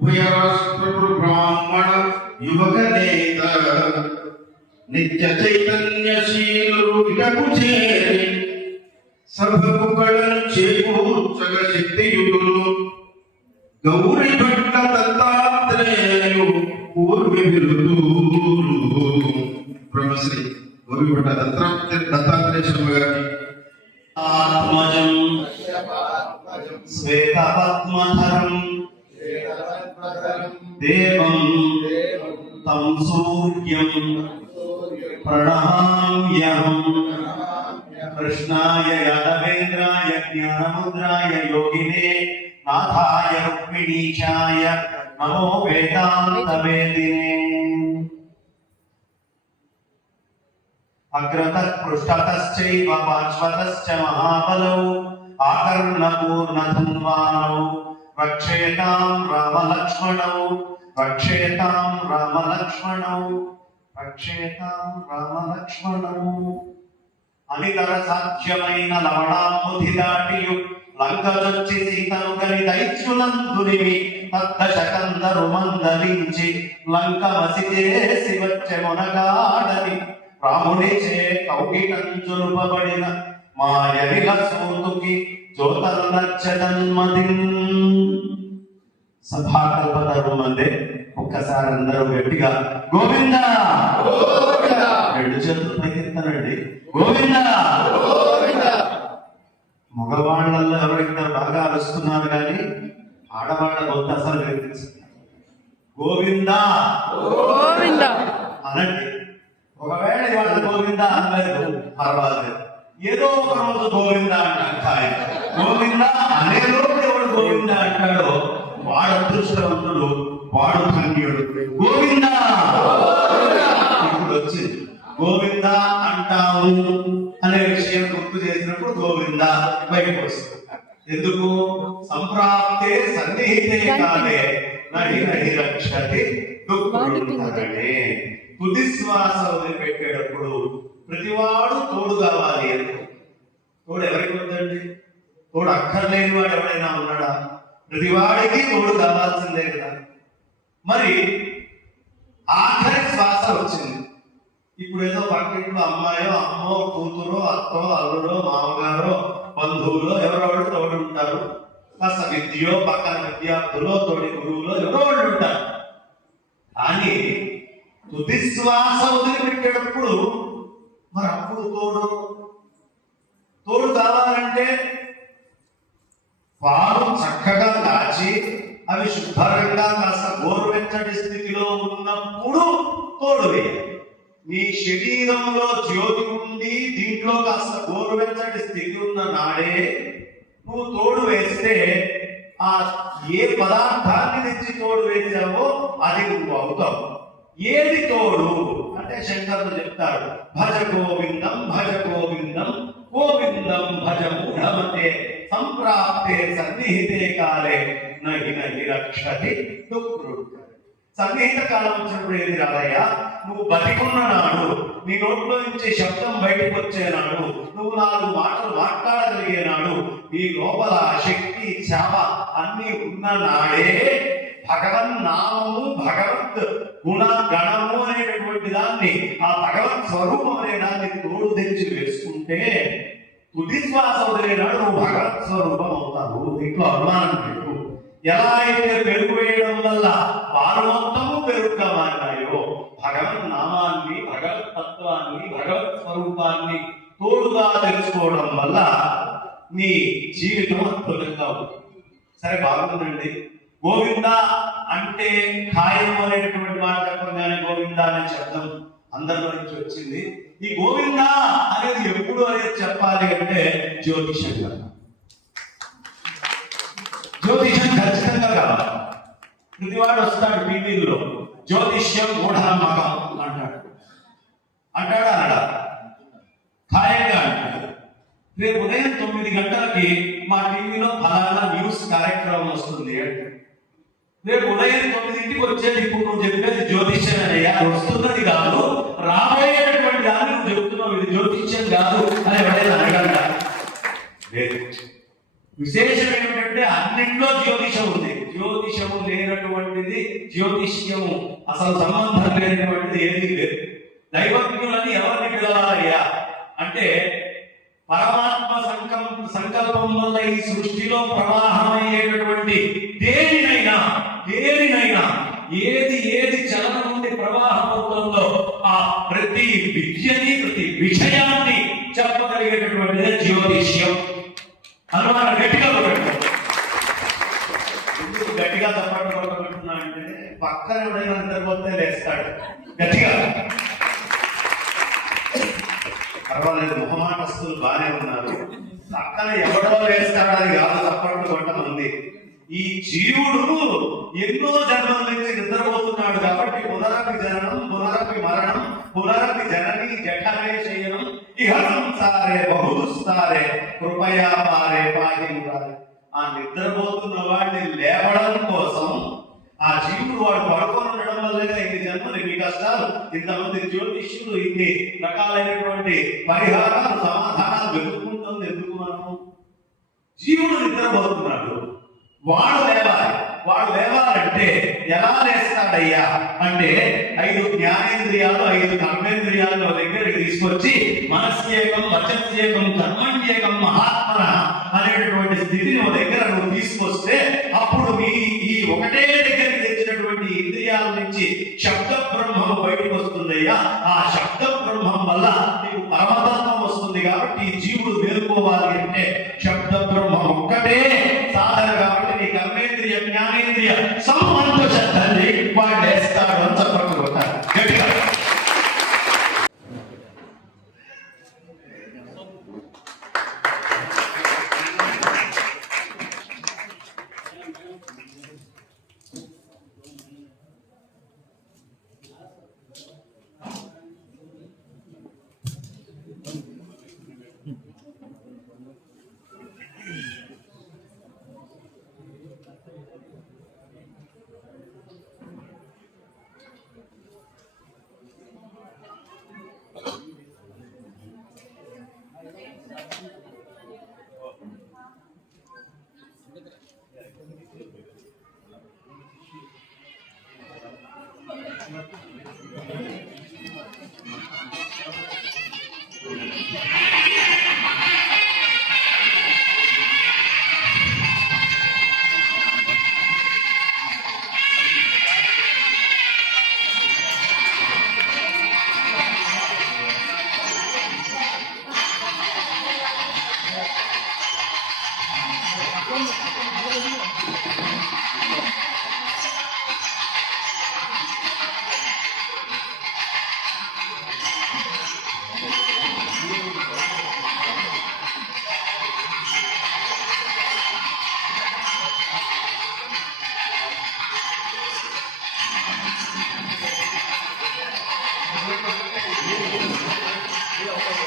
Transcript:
ఉభయ బ్రాహ్మణ యువక నేత నిత్య చైతన్యశీలు ఇటకు చేరి సభకు కళను చేకూర్చగ శక్తియుతులు. గౌరి భట్ట దత్తాత్రేయు పూర్వి విరుదూరు బ్రహ్మశ్రీ గౌరి భట్ల దత్తాత్రేయ దత్తాత్రేయ శర్మ గారికి ఆత్మజం శ్వేతపద్మధరం దేవం తం సూర్యం ప్రణహామ్యహం కృష్ణాయ యాదవేంద్రాయ జ్ఞానముద్రాయ యోగినే నాథాయ రుక్మిణీశాయ నమో వేదాంతవేదినే అగ్రతః పృష్ఠతశ్చైవ పార్శ్వతశ్చ మహాబలౌ ఆకర్ణపూర్ణధన్వానౌ రక్షయతాం రామలక్ష్మణౌ రక్షేతాం రామలక్ష్మణౌ రక్షేతాం రామలక్ష్మణౌ అనితర సాధ్యమైన లవణాముధి దాటియు లంకదొచ్చి సీతను గని దైత్యులందునివి తద్దశకందరు మందలించి లంక వసిచేసి వచ్చె మొనగాడని. రామునిచే కౌగిటంచులుపబడిన మాయవిల సూతుకి సభాకల్పతరు మందే ఒక్కసారి అందరూ గట్టిగా గోవింద! రెండు చేతులు పైకెత్తానండి గోవింద! మగవాళ్ళల్లో ఎవరైనా బాగా అరుస్తున్నారు కానీ ఆడవాళ్ళ గొంతు అసలు వినిపిస్తుంది. గోవింద! గోవింద! అనండి. ఒకవేళ ఇవాళ గోవింద అనలేదు. పర్వాలేదు. ఏదో ఒక రోజు గోవింద అంటాం గోవింద అనే లోపల ఎవడు గోవింద అంటాడో వాడు అదృష్టవంతుడు వాడు ధన్యుడు. గోవింద! ఇప్పుడు వచ్చింది గోవింద అంటావు అనే విషయం గుర్తు చేసినప్పుడు గోవింద బయటకు వస్తుంది. ఎందుకు? సంప్రాప్తే సన్నిహితే కాలే నడి నడి రక్షతి దుఃఖుడుంటాడే తుదిశ్వాస వదిలిపెట్టేటప్పుడు ప్రతివాడు తోడు కావాలి అని. తోడు ఎవరికి ఉందండి తోడు అక్కర్లేని వాడు ఎవడైనా ఉన్నాడా? ప్రతివాడికి తోడు కావాల్సిందే కదా. మరి ఆఖరి శ్వాస వచ్చింది. ఇప్పుడు ఏదో పక్కింట్లో అమ్మాయో అమ్మో కూతురో అత్తో అల్లుడో మామగారో బంధువులో ఎవరో వాళ్ళు తోడు ఉంటారు. కాస్త విద్యో పక్కన విద్యార్థులో తోడి గురువులో ఎవరో వాళ్ళు ఉంటారు. కానీ తుది శ్వాస వదిలిపెట్టేటప్పుడు మరి అప్పుడు తోడు తోడు కావాలంటే పాలు చక్కగా దాచి అవి శుభ్రంగా కాస్త గోరువెచ్చటి స్థితిలో ఉన్నప్పుడు తోడు వేయాలి. నీ శరీరంలో జ్యోతి ఉంది దీంట్లో కాస్త గోరువెచ్చటి స్థితి ఉన్న నాడే నువ్వు తోడు వేస్తే ఆ ఏ పదార్థాన్ని తెచ్చి తోడు వేసావో అది నువ్వు అవుతావు. ఏది తోడు? అంటే శంకరుడు చెప్తాడు భజ గోవిందం భజ గోవిందం గోవిందం భజ మూఢమతే. సంప్రాప్తే సన్నిహితే కాలే నహి నహి రక్షతి దుఃఖృడు సన్నిహిత కాలం వచ్చినప్పుడు ఏది రాదయ్యా నువ్వు బతికున్న నాడు నీ నోట్లో నుంచి శబ్దం బయటకు వచ్చేనాడు నువ్వు నాలుగు మాటలు మాట్లాడగలిగేనాడు నీ లోపల శక్తి చావ అన్ని ఉన్న నాడే భగవన్ నామము భగవత్ గుణ గణము అనేటటువంటి దాన్ని ఆ భగవత్ స్వరూపం అనే దాన్ని తోడు తెచ్చి వేసుకుంటే తుదిశ్వాస వదిలేనాడు నువ్వు భగవత్ స్వరూపం అవుతావు. దీంట్లో అనుమానం పెట్టు ఎలా అయితే పెరుగు వేయడం వల్ల పాలు మొత్తము పెరుగుగా మారినాయో నామాన్ని భగవత్ తత్వాన్ని భగవత్ స్వరూపాన్ని తోడుగా తెలుసుకోవడం వల్ల నీ జీవితం అద్భుతంగా ఉంటుంది. సరే బాగుందండి. గోవింద అంటే ఖాయం అనేటటువంటి మాట చెప్పగానే గోవింద అనే శబ్దం అందరి నుంచి వచ్చింది. ఈ గోవింద అనేది ఎప్పుడు అనేది చెప్పాలి అంటే జ్యోతిషంగా జ్యోతిషం ఖచ్చితంగా కావాలి. ప్రతివాడు వస్తాడు టీవీలో జ్యోతిష్యం మూఢనమ్మకం అంటాడు. అంటాడా అనడా? ఖాయంగా అంటాడు. రేపు ఉదయం తొమ్మిది గంటలకి మా టీవీలో ఫలానా న్యూస్ కార్యక్రమం వస్తుంది అంటాడు. రేపు ఉదయం తొమ్మిదింటికి వచ్చేది ఇప్పుడు నువ్వు చెప్పేది జ్యోతిష్యం అయ్యా వస్తున్నది కాదు రాబోయేటటువంటి దాన్ని నువ్వు చెప్తున్నావు ఇది జ్యోతిష్యం కాదు అని ఎవరైనా అడగంట లేదు విశేషం ఏమిటంటే అన్నింటిలో జ్యోతిషం ఉంది జ్యోతిషము లేనటువంటిది జ్యోతిష్యము. అసలు సంబంధం లేనటువంటిది ఏది లేదు. దైవజ్ఞులని ఎవరిని పిలవాలయ్యా? అంటే పరమాత్మ సంకల్ప సంకల్పం వల్ల ఈ సృష్టిలో ప్రవాహమయ్యేటటువంటి దేనినైనా దేనినైనా ఏది ఏది చలనం నుండి ప్రవాహమవుతుందో ఆ ప్రతి విద్యని ప్రతి విషయాన్ని చెప్పగలిగేటటువంటిదే జ్యోతిష్యం. అనుమానం గట్టిగా ఎందుకు గట్టిగా తప్పట్టు కొట్టబడుతున్నా అంటే పక్కన ఎవడైనా నిద్రపోతే లేస్తాడు. గట్టిగా. పర్వాలేదు మొహమాటస్తులు బాగానే ఉన్నారు. పక్కన ఎవడో వేస్తాడని కాదు తప్పట్లు కొట్టడం ఉంది ఈ జీవుడు ఎన్నో జన్మల నుంచి నిద్రపోతున్నాడు కాబట్టి పునరపి జననం పునరపి మరణం పునరపి జనని సంసారే బహుదుస్తారే కృపయా పారే పాహి మురారే. ఆ నిద్రపోతున్న వాడిని లేవడం కోసం ఆ జీవుడు వాడు పడుకొని ఉండడం వల్లగా ఇన్ని జన్మలు ఇన్ని కష్టాలు ఇంతమంది జ్యోతిష్యులు ఇన్ని రకాలైనటువంటి పరిహారాలు సమాధానాలు వెతుక్కుంటుంది ఎందుకు మనము జీవుడు నిద్రపోతున్నాడు వాడు లేవాలి వాడు లేవాలంటే ఎలా లేస్తాడయ్యా? అంటే ఐదు జ్ఞానేంద్రియాలు ఐదు కర్మేంద్రియాలు దగ్గర తీసుకొచ్చి మనస్యేకం వచస్యేకం కర్మణ్యేకం మహాత్మన అనేటటువంటి స్థితిని Thank you. เดี๋ยว